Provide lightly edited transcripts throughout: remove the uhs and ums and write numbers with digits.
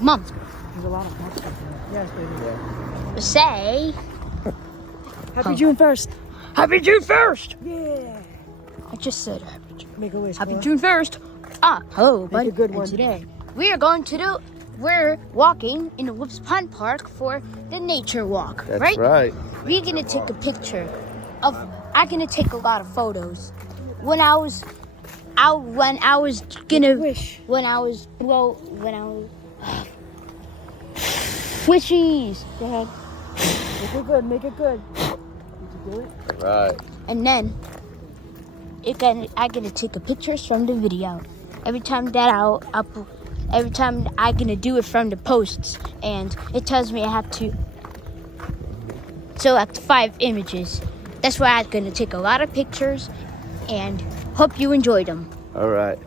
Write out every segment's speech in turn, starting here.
Come on. There's a lot of stuff in there. Yes, baby. Yeah. Say. Happy June 1st. Happy June 1st. Yeah. I just said Happy June. Make a wish. Happy Cora. June 1st. Hello, Make bud. a good And one. today we are going to do. We're walking in the Whoops Pond Park for the nature walk. That's right. We're gonna take a picture of. I'm gonna take a lot of photos. When I was gonna. Wish. When I was. Wishies. Go ahead. Make it good. Make it good. Did you do it? Right. And then I'm gonna take a pictures from the video. Every time I'm gonna do it from the posts, and it tells me I have to select 5 images. That's why I'm gonna take a lot of pictures, and hope you enjoyed them. All right.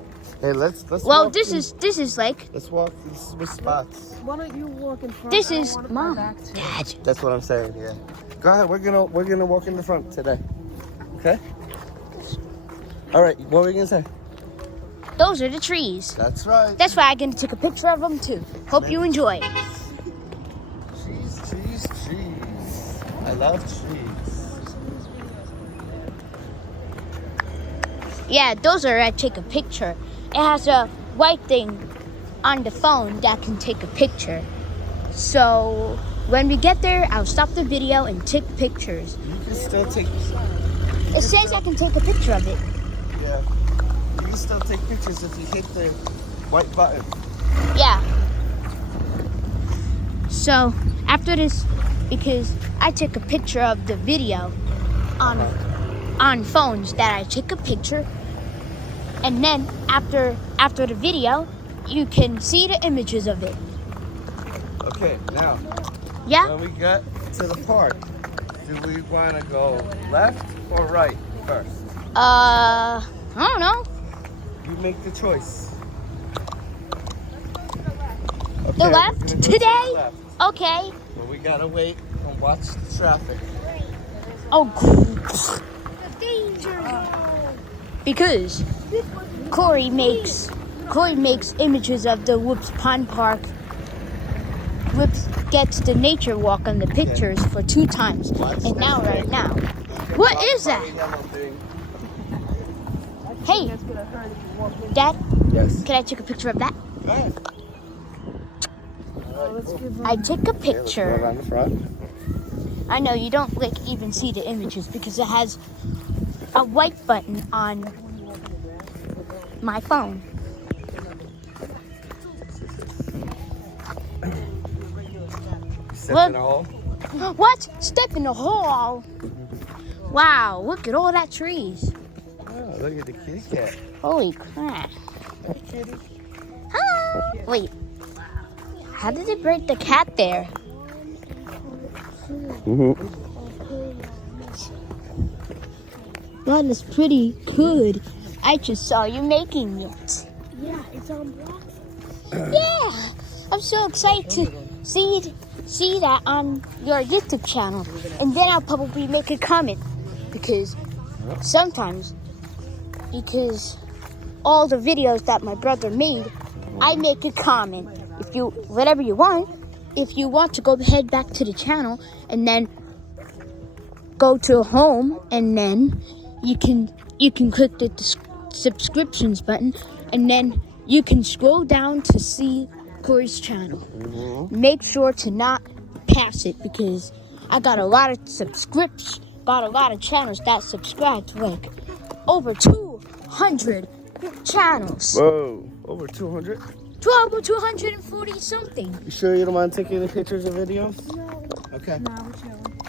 Hey, let's. Well, walk this in- is like Let's walk these spots. Why don't you walk in front? this I is wanna come Mom, back to- Dad. That's what I'm saying. Yeah. Go ahead. We're gonna walk in the front today. Okay. All right. What were you gonna say? Those are the trees. That's right. That's why I'm gonna take a picture of them too. Hope you enjoy. Trees, trees, trees. I love trees. Yeah, those are I take a picture. It has a white thing on the phone that can take a picture. So when we get there, I'll stop the video and take pictures. You can still take. It says I can take a picture of it. Yeah. You can still take pictures if you hit the white button. Yeah. So after this, because I took a picture of the video on phones that I took a picture, and then after the video, you can see the images of it. Okay. Now, Yeah. when we get to the park, do we want to go left or right first? I don't know. You make the choice. Okay, The we're left gonna go to today? the left, Okay. but we gotta wait and watch the traffic. Oh, because Corey makes images of the Whoops Pond Park. Whoops gets the nature walk on the pictures for 2 times, and now right now. What is that? Hey, That's gonna hurt if you walk in. Dad, Yes. can I take a picture of that? Go ahead. Let's give her. I took a Okay, let's go picture. around the front. I know you don't even see the images because it has a white button on my phone. Step Look. in the hole. What? Step in the hall. Wow, look at all that trees. Oh, look at the kitty cat. Holy crap. Hi, kitty. Wait. How did they break the cat there? That is pretty good. I just saw you making it. Yeah, it's on block. Yeah. I'm so excited to see that on your YouTube channel. And then I'll probably make a comment. Because sometimes, all the videos that my brother made, I make a comment. Whatever you want, if you want to go head back to the channel and then go to home, and then you can click the subscriptions button, and then you can scroll down to see Corey's channel. Make sure to not pass it because I got a lot of channels that subscribe to like over 200 channels. Whoa, over 200? 240 something. You sure you don't mind taking any pictures or videos? No. Okay. No, we're chilling.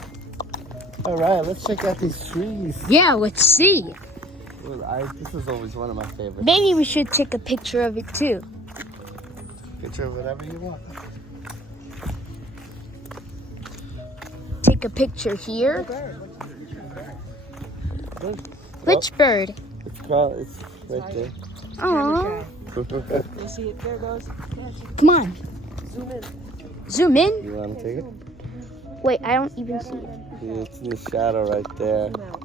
All right, let's check out these trees. Yeah, let's see. Well, this is always one of my favorites. Maybe we should take a picture of it too. Picture of whatever you want. Take a picture here. Good. Which bird? It's right there. Aww. You see it? There it goes. Come on. Zoom in. Zoom in. You want to take it? Wait, I don't even see it. Yeah, it's in the shadow right there. Zoom out.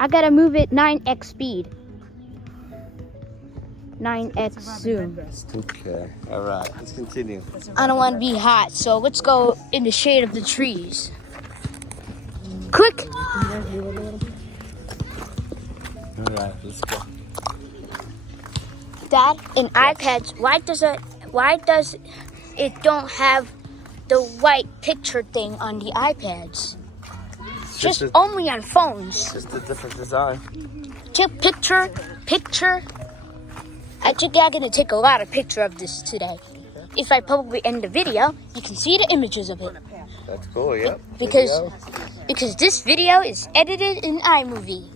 I gotta move it 9x speed. 9x zoom. Okay. All right. Let's continue. I don't want to be hot, so let's go in the shade of the trees. Quick! All right. Let's go. Dad, in iPads, why does it don't have the white picture thing on the iPads? Just only on phones. Just a different design. Picture. I think I'm gonna take a lot of picture of this today. If I probably end the video, you can see the images of it. That's cool. Yep. Because this video is edited in iMovie.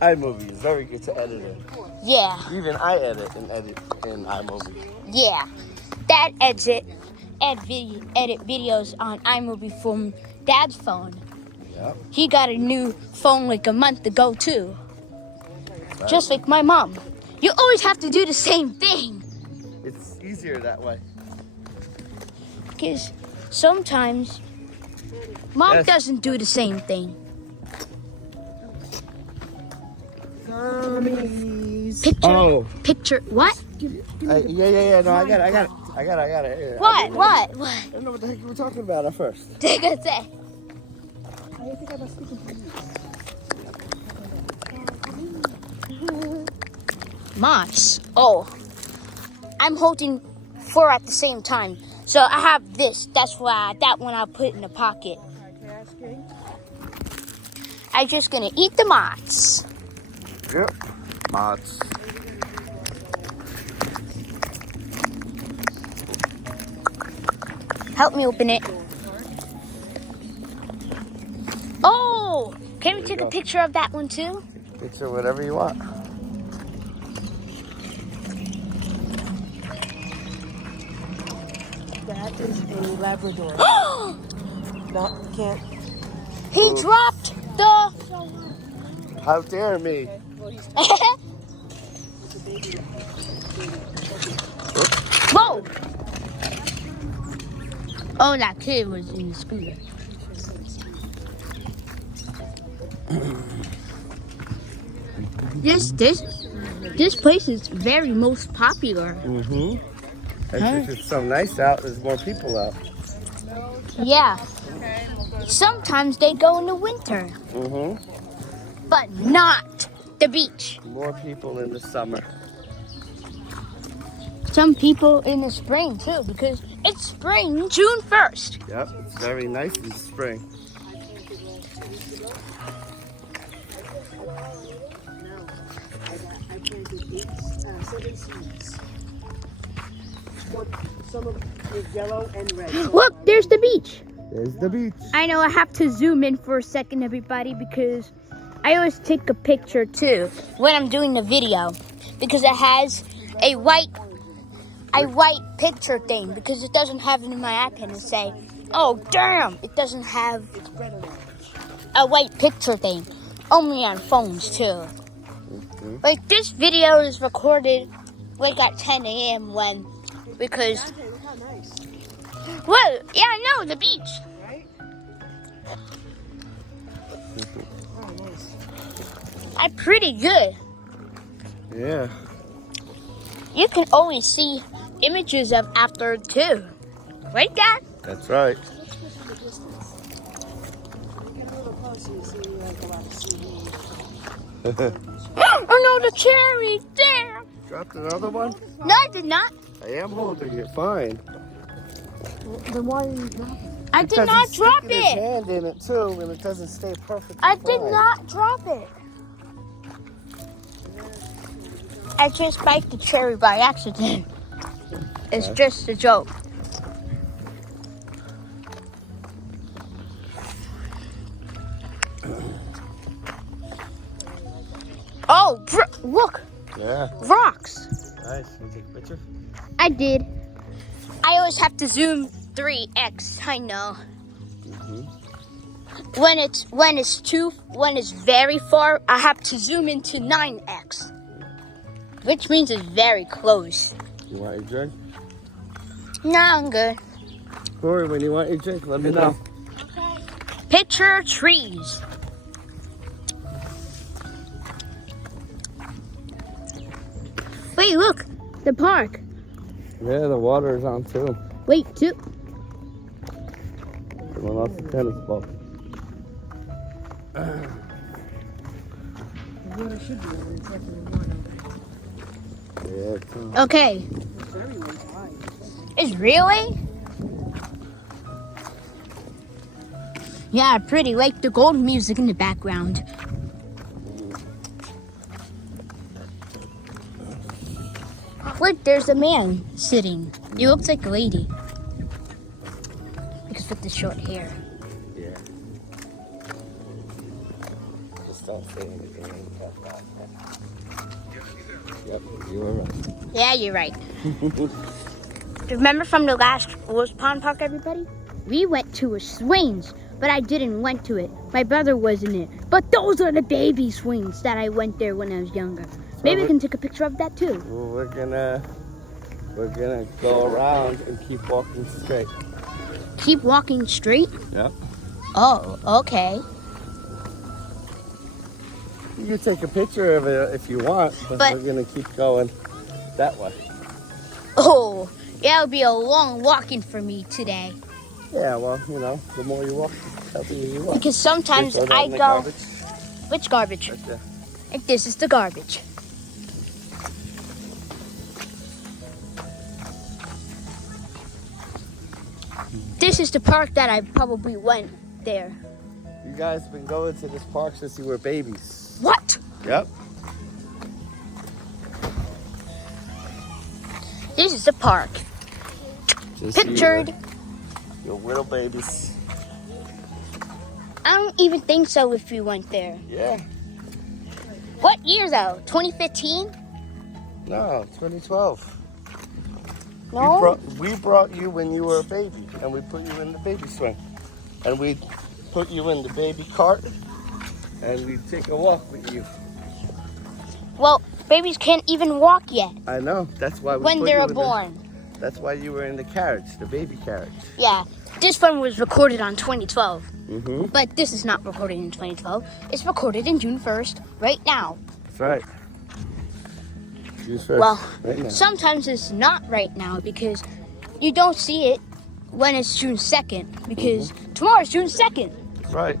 iMovie is very good to edit in. Yeah. Even I edit in iMovie. Yeah. Dad edit videos on iMovie from Dad's phone. Yep. He got a new phone like a month ago too. Right. Just like my mom. You always have to do the same thing. It's easier that way. Because sometimes Mom doesn't do the same thing. Picture, what? Yeah. No, I got it. Here. What? I don't know what the heck you were talking about at first. Take a sec. Moss. Oh. I'm holding 4 at the same time. So I have this. That's why that one I'll put in the pocket. I'm just gonna eat the moths. Yep. Mods. Help me open it. Oh! Can we take a picture of that one too? Picture whatever you want. That is a Labrador. No, can't. He dropped the... How dare me? Whoa! Oh, that kid was in the scooter. This place is very most popular. Mm-hmm. If it's so nice out, there's more people out. Yeah. Sometimes they go in the winter. Mm-hmm. But not the beach. More people in the summer. Some people in the spring too, because it's spring, June 1st. Yep, it's very nice in the spring. Some of it is yellow and red. Look, there's the beach. There's the beach. I know I have to zoom in for a second, everybody, because I always take a picture too when I'm doing the video, because it has a white picture thing, because it doesn't have it in my iPad and say, oh damn, it doesn't have a white picture thing. Only on phones too. Like this video is recorded like at 10 a.m. because well, yeah, I know, the beach. Right? Oh, nice. I'm pretty good. Yeah. You can always see images of after too. Right, Dad? That's right. Oh no, the cherry there. Dropped another one? No, I did not. I am holding it fine. Then why are you dropping it? I did not drop His it. hand in it too, and it doesn't stay perfect. I did not drop it. I just bite the cherry by accident. It's just a joke. Oh, look, Yeah. rocks. Nice. You take a picture? I did. I always have to zoom 3x. I know. When it's very far, I have to zoom into 9x, which means it's very close. You want your drink? No, I'm good. Corey, when you want your drink, let me know. Picture trees. Wait, Hey, look, the park. Yeah, the water is on too. Wait, two. Going off the tennis ball. The water should be over except for the water. Yeah, it's on. Okay. It's very waist high. Is really? Yeah, pretty. Like the gold music in the background. Look, there's a man sitting. He looks like a lady. Because with the short hair. Yeah. Just don't say anything. Yep, you were right. Yeah, you're right. Remember from the last Wolves Pond Park, everybody? We went to a swings, but I didn't went to it. My brother was in it. But those are the baby swings that I went there when I was younger. Maybe we can take a picture of that too. Well, we're gonna go around and keep walking straight. Keep walking straight? Yep. Oh, okay. You can take a picture of it if you want, but we're gonna keep going that way. Oh, that'll be a long walking for me today. Yeah, well, you know, the more you walk, the healthier you walk. Because sometimes Throw that I in the go... garbage. Which garbage? Right there. And this is the garbage. This is the park that I probably went there. You guys been going to this park since you were babies. What? Yep. This is the park. Since Pictured. Your little babies. I don't even think so if we went there. Yeah. What year though? 2015? No, 2012. No? We brought you when you were a baby, and we put you in the baby swing. And we put you in the baby cart, and we take a walk with you. Well, babies can't even walk yet I know. That's why we when put they're you in born. That's why you were in the carriage, the baby carriage. Yeah. This one was recorded on 2012. Mm-hmm. But this is not recorded in 2012. It's recorded in June 1st, right now. That's right. Juice first, Well, right now. sometimes it's not right now because you don't see it when it's June 2nd. Because tomorrow's June 2nd. Right.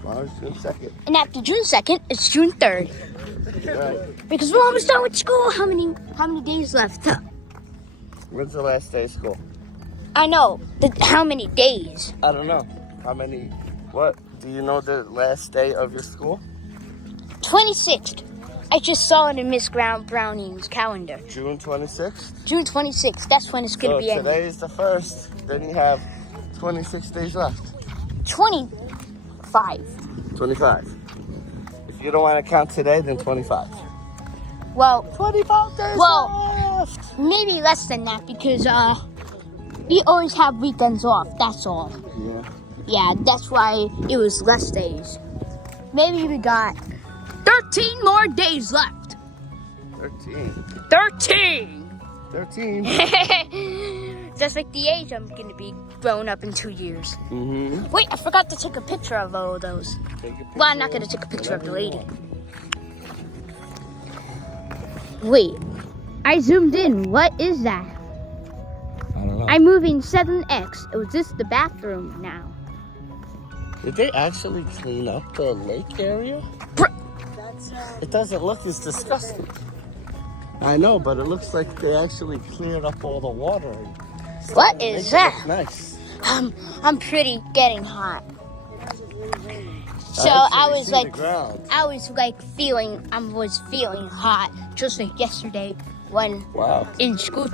Tomorrow's June 2nd. And after June 2nd, it's June 3rd. Right. Because we're almost done with school. How many days left? When's the last day of school? I know. How many days? I don't know. How many? What? Do you know the last day of your school? 26th. I just saw it in Miss Browning's calendar. June 26th? June 26th. That's when it's going to be ending. Today is the 1st. Then you have 26 days left. 25. 25. If you don't want to count today, then 25. Well, 25 days left! maybe less than that because we always have weekends off. That's all. Yeah. Yeah, that's why it was less days. Maybe we got 13 more days left. 13. 13! 13. Just like the age I'm going to be grown up in 2 years. Mm-hmm. Wait, I forgot to take a picture of all of those. Well, I'm not going to take a picture of the lady. Wait, I zoomed in. What is that? I don't know. I'm moving 7X. Oh, is this the bathroom now? Did they actually clean up the lake area? It doesn't look as disgusting. I know, but it looks like they actually cleared up all the water. What is that? Nice. I'm pretty getting hot. So I was feeling hot just like yesterday when in school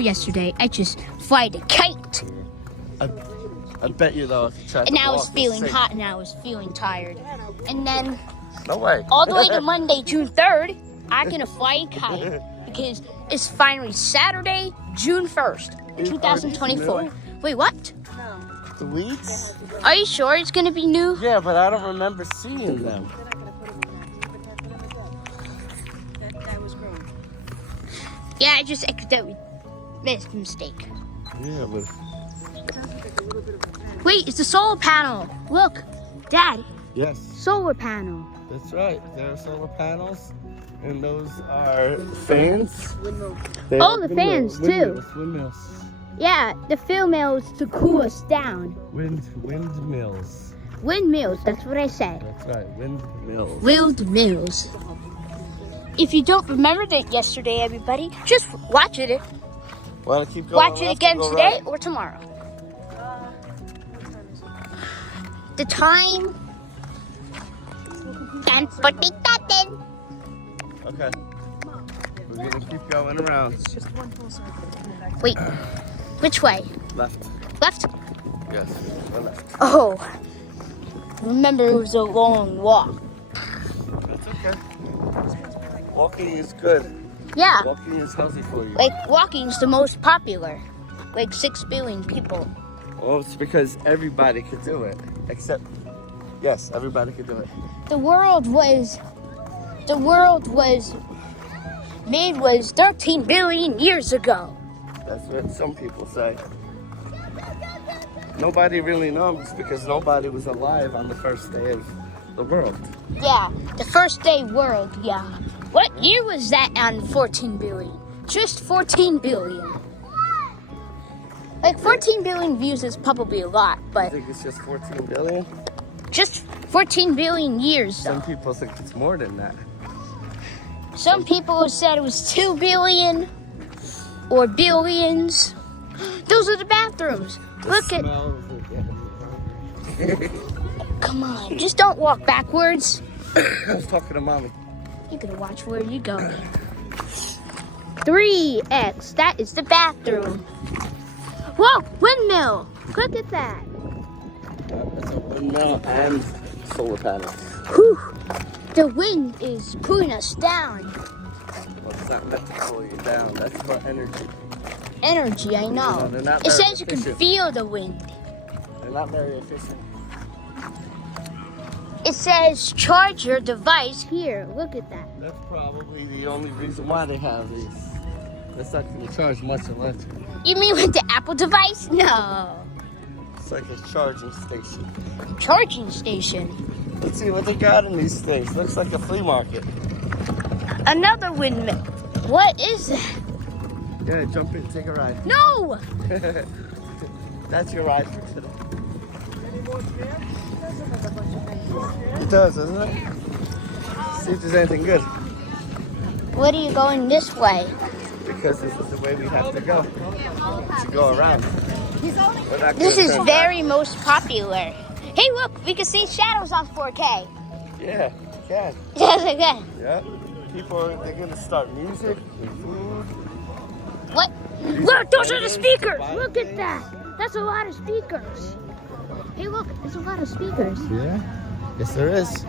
yesterday I just fired a kite. I bet you though if you tried And to I was walk, feeling it's hot and I was feeling tired. And then no way. all the way to Monday, June 3rd, I'm gonna fly a kite because it's finally Saturday, June 1st, 2024. Wait, what? The weeds? Are you sure it's gonna be new? Yeah, but I don't remember seeing them. That was grown. Yeah, I just accidentally made a mistake. Yeah, but Wait, it's a solar panel. Look, Dad, yes, solar panel. that's right. There are solar panels, And those are fans. They Oh, are the fans, too. Windmills. Yeah, the females to cool us down. Windmills. Windmills, that's what I said. That's right, windmills. Windmills. If you don't remember that yesterday, everybody, just watch it. Want to keep going? Watch it again today or tomorrow. The time. And put it that in. Okay. We're gonna keep going around. Wait, which way? Left. Left? Yes. Left. Oh, remember it was a long walk. That's okay. Walking is good. Yeah, Walking is healthy for you. like walking's the most popular. Like 6 billion people. Well, it's because everybody could do it. Except, yes, everybody could do it. The world was made 13 billion years ago. That's what some people say. Nobody really knows because nobody was alive on the first day of the world. Yeah, the first day world, yeah. What year was that on 14 billion? Just 14 billion. Like 14 billion views is probably a lot, I but think it's just 14 billion. just 14 billion years though. Some people think it's more than that. Some people said it was 2 billion or billions. Those are the bathrooms. Look at, come on, just don't walk backwards. I was talking to mommy. You gotta watch where you go. 3X, that is the bathroom. Whoa, windmill, look at that. It's a windmill and solar panels. Whew. The wind is pulling us down. Well, it's not meant to pull you down. That's for energy. Energy, I know. No, they're not It very says you can efficient. feel the wind. They're not very efficient. It says charge your device here. Look at that. That's probably the only reason why they have these. That's not going to charge much electric. You mean with the Apple device? No. It's like a charging station. Charging station. Let's see what they got in these things. Looks like a flea market. Another windmill. What is that? Yeah, jump in, take a ride. No! That's your ride for today. It does, doesn't it? See if there's anything good. What are you going this way? Because this is the way we have to go. To go around. We're not This gonna is turn very most popular. Hey, look, we can see shadows on 4K. back. Yeah, you can. Yes, again. Yeah. They're gonna start music and food. What? Look, those are the speakers. Look at that. That's a lot of speakers. Hey, look, there's a lot of speakers. Yeah. Yes, there is.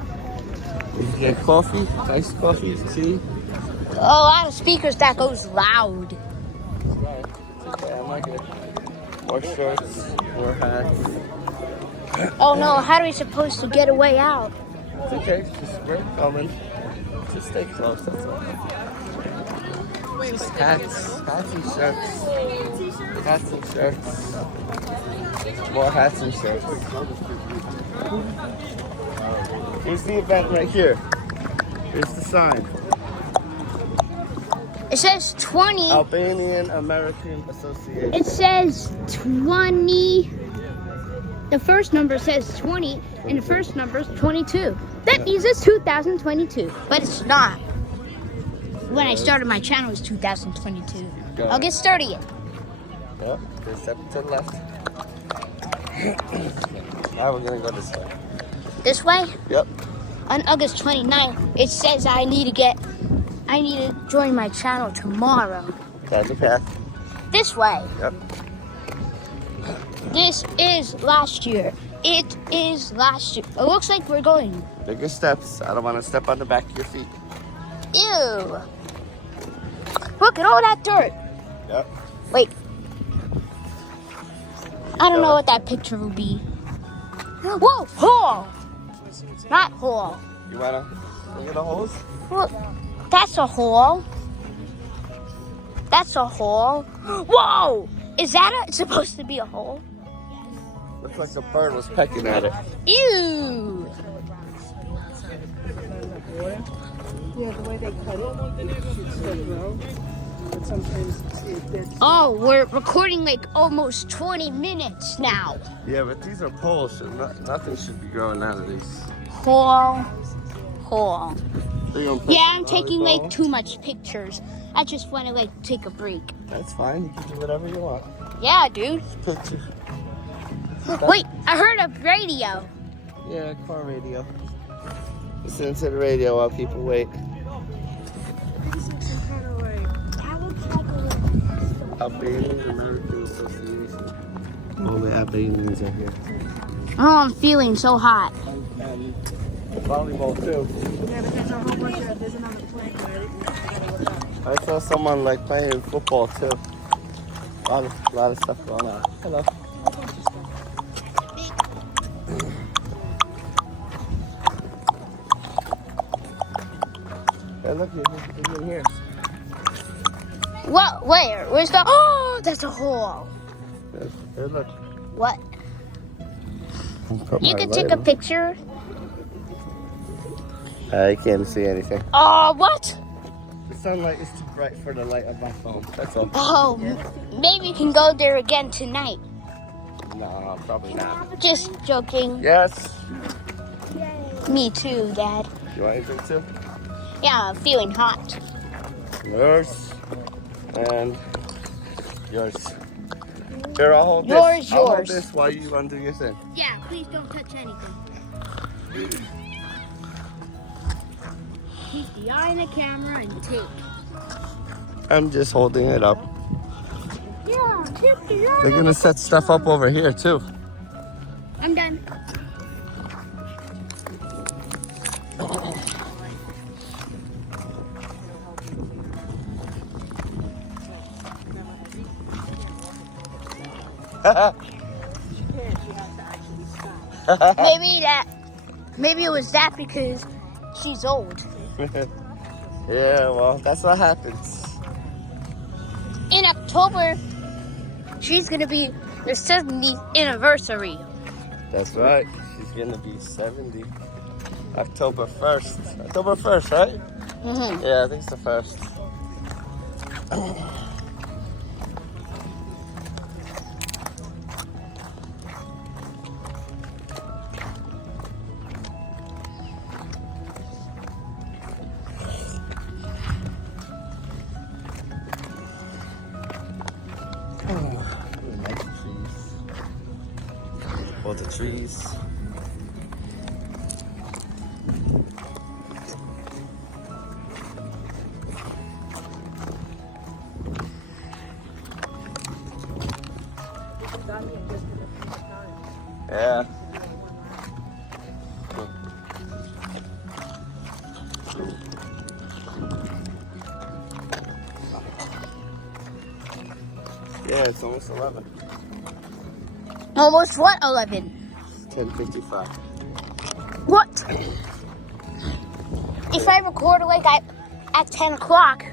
You can get coffee, iced coffee, tea. A lot of speakers that goes loud. Right. It's okay, I like it. More shirts, more hats. Oh no, how are we supposed to get a way out? It's okay, just we're coming. Just stay close, that's all. Just hats and shirts. Hats and shirts. More hats and shirts. Here's the event right here. Here's the sign. It says 20. Albanian American Association. It says 20. The first number says 20, and the first number is 22. That means it's 2022, but it's not. When I started my channel, it was 2022. I'll get started. Yep, just step to the left. Now we're gonna go this way. This way? Yep. On August 29th, it says I need to join my channel tomorrow. That's the path. This way. Yep. This is last year. It is last year. It looks like we're going. Bigger steps. I don't want to step on the back of your feet. Ew. Look at all that dirt. Yep. Wait. I don't know what that picture will be. Whoa, hole. Not hole. You wanna look at the holes? Look, that's a hole. That's a hole. Whoa! Is that supposed to be a hole? Looks like a bird was pecking at it. Ew. Yeah, the way they cut it should still grow. But sometimes it gets... Oh, we're recording like almost 20 minutes now. Yeah, but these are poles, so nothing should be growing out of these. Hole. They gonna play Yeah, some I'm taking like volleyball? too much pictures. I just want to like take a break. That's fine. You can do whatever you want. Yeah, dude. Picture. Wait, I heard a radio. Yeah, car radio. Listen to the radio while people wait. These are some kind of like... That looks like Albanian American Association. All the Albanians are here. Oh, I'm feeling so hot. And volleyball too. Yeah, but there's a whole bunch of... There's another plant, right? I saw someone like playing football too. A lot of stuff going on. Hello. Hey, look, you're in here. What? Where? Where's the? Oh, that's a hole. Hey, look. What? Put You my can light take a on. picture. I can't see anything. Oh, what? The sunlight is too bright for the light of my phone. That's all. Oh, maybe you can go there again tonight. No, probably not. Just joking. Yes. Me too, Dad. You want anything too? Yeah, I'm feeling hot. Yours and yours. Here, I'll hold Yours, this. I'll hold yours. this while you undo your thing. Yeah, please don't touch anything. Keep the eye on the camera and take. I'm just holding it up. Yeah, keep the eye. They're gonna set stuff up over here too. I'm done. Maybe it was that because she's old. Yeah, well, that's what happens. In October, she's gonna be the 70th anniversary. That's right. She's gonna be 70. October 1st. October 1st, right? Mm-hmm. Yeah, I think it's the 1st. All the trees. Yeah. Yeah, it's almost 11. Almost what? 11. 10:55. What? If I record like at 10 o'clock,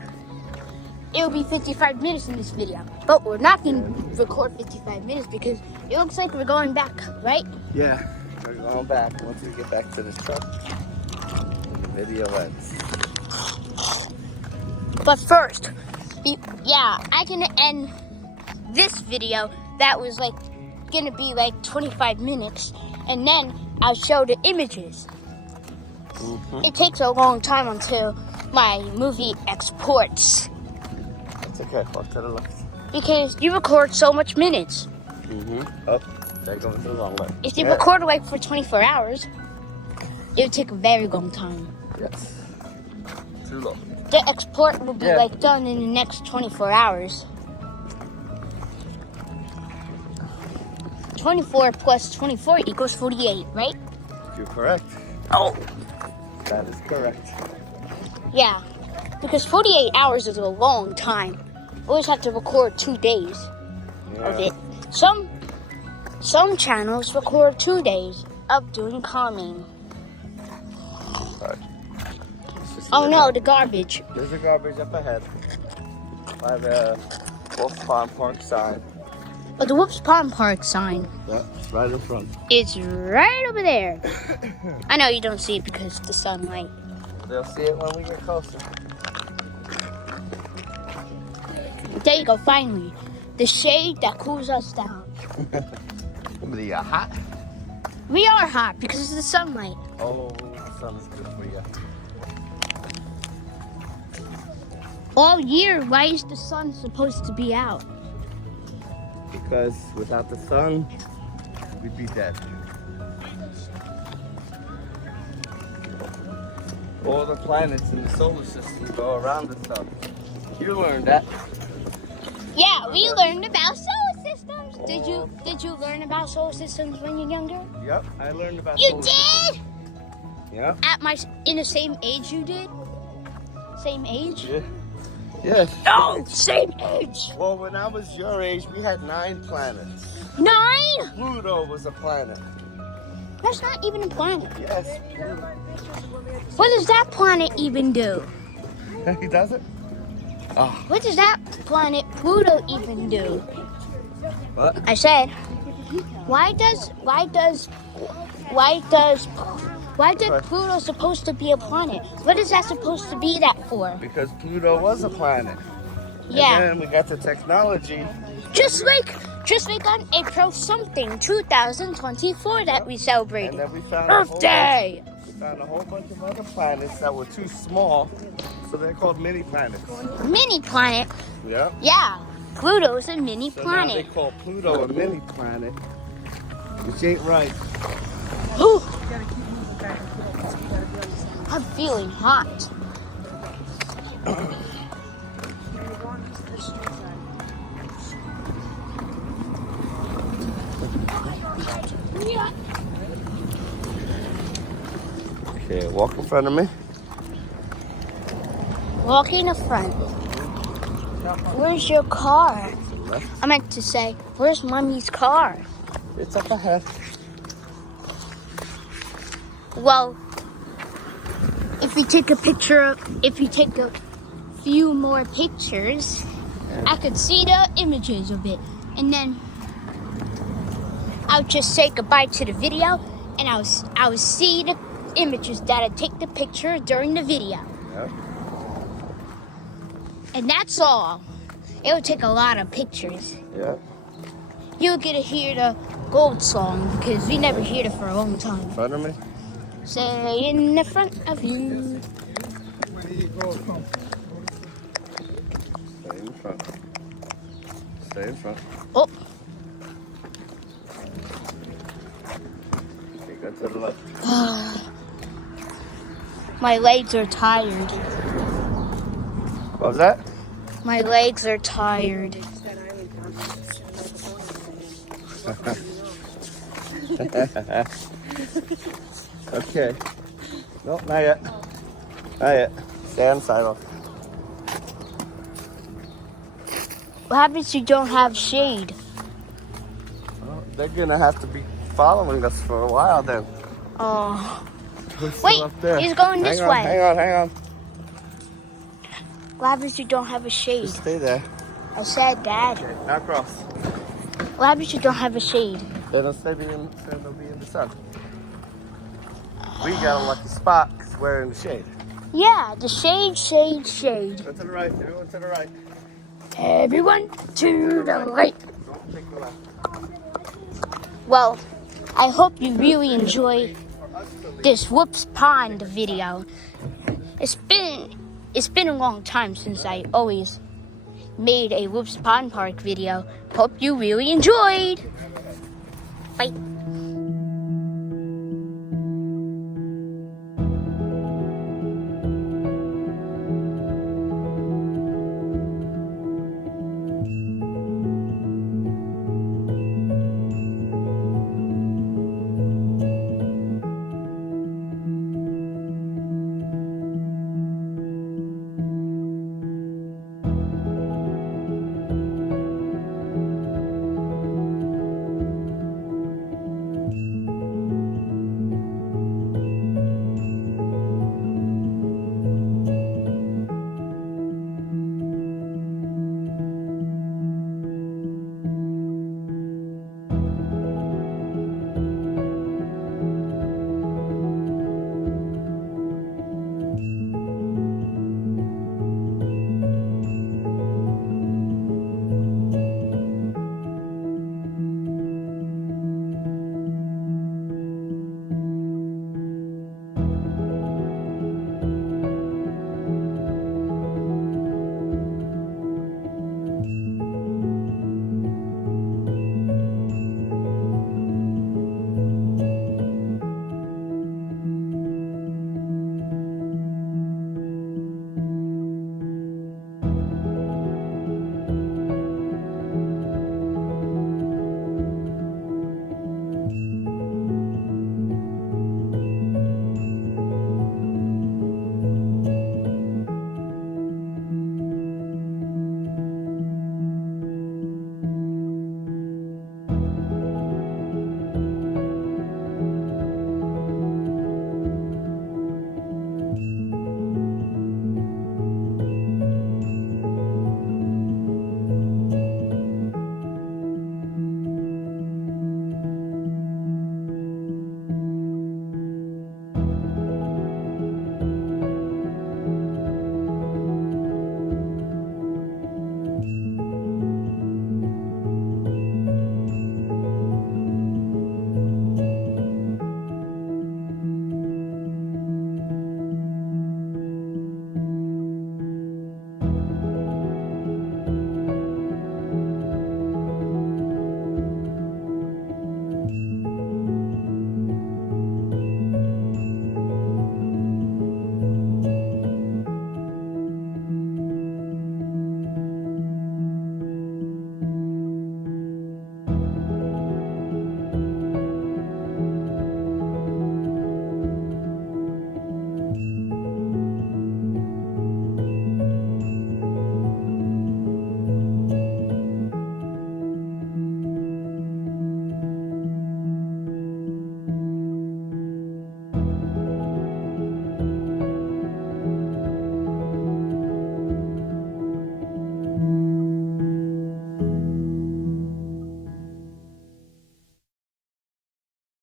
it will be 55 minutes in this video. But we're not going to record 55 minutes because it looks like we're going back, right? Yeah, we're going back once we get back to the truck. And the video ends. But first, yeah, I can end this video that was like going to be like 25 minutes. And then I'll show the images. Mm-hmm. It takes a long time until my movie exports. It's okay, walk to the left. Because you record so much minutes. Mm-hmm. Up, they're going the wrong way. If you record like for 24 hours, it would take a very long time. Yes. Too long. The export will be like done in the next 24 hours. 24 plus 24 equals 48, right? You're correct. Oh. That is correct. Yeah, because 48 hours is a long time. We always have to record 2 days of it. Some channels record 2 days of doing calming. Right. Oh no, the garbage. There's a garbage up ahead by the Wolf Farm Park sign. Oh, the Whoops Pond Park sign. That's right in front. It's right over there. I know you don't see it because of the sunlight. They'll see it when we get closer. There you go, finally. The shade that cools us down. Are hot? We are hot because of the sunlight. Oh, the sun is good for you. All year, why is the sun supposed to be out? Because without the sun, we'd be dead. All the planets in the solar system go around the sun. You learned that. Yeah, we learned about solar systems. Did you learn about solar systems when you're younger? Yep, I learned about You solar did? systems. Yep. In the same age you did? Same age? Yeah. Yes. No, same age. Well, when I was your age, we had 9 planets. 9? Pluto was a planet. That's not even a planet. Yes, Pluto. What does that planet even do? He does it? Oh. What does that planet Pluto even do? What? I said, why does Pluto supposed to be a planet? What is that supposed to be that for? Because Pluto was a planet. Yeah. And then we got the technology. Just like on April something, 2024 that we celebrated. And then we found Earth Day. We found a whole bunch of other planets that were too small, so they're called mini planets. Mini planet. Yeah. Yeah. Pluto's a mini So planet. now they call Pluto a mini planet, which ain't right. Ooh. I'm feeling hot. Okay, walk in front of me. Walk in the front. Where's your car? I meant to say, where's Mommy's car? It's up ahead. Well, if you take a few more pictures, I could see the images of it. And then I'll just say goodbye to the video, and I'll see the images that I take the picture during the video. Yep. And that's all. It will take a lot of pictures. Yeah. You'll get to hear the gold song because we never heard it for a long time. In front of me. Say in the front of you. Stay in front. Stay in front. Oh, Okay, go to the left. my legs are tired. What was that? My legs are tired. Okay. No, not yet. Not yet. Stay on the sidewalk. What happens if you don't have shade? Well, they're gonna have to be following us for a while then. Oh. We're still Wait, up there. he's going this way. Hang on. What happens if you don't have a shade? Just stay there. I said, Dad. Okay, now cross. What happens if you don't have a shade? Then they'll be in the sun. We got a lucky spot because we're in the shade. Yeah, the shade. Go to the right. Everyone to the right. Everyone to the right. Don't take the left. Well, I hope you really enjoy this Whoops Pond video. It's been a long time since I always made a Whoops Pond Park video. Hope you really enjoyed. Bye.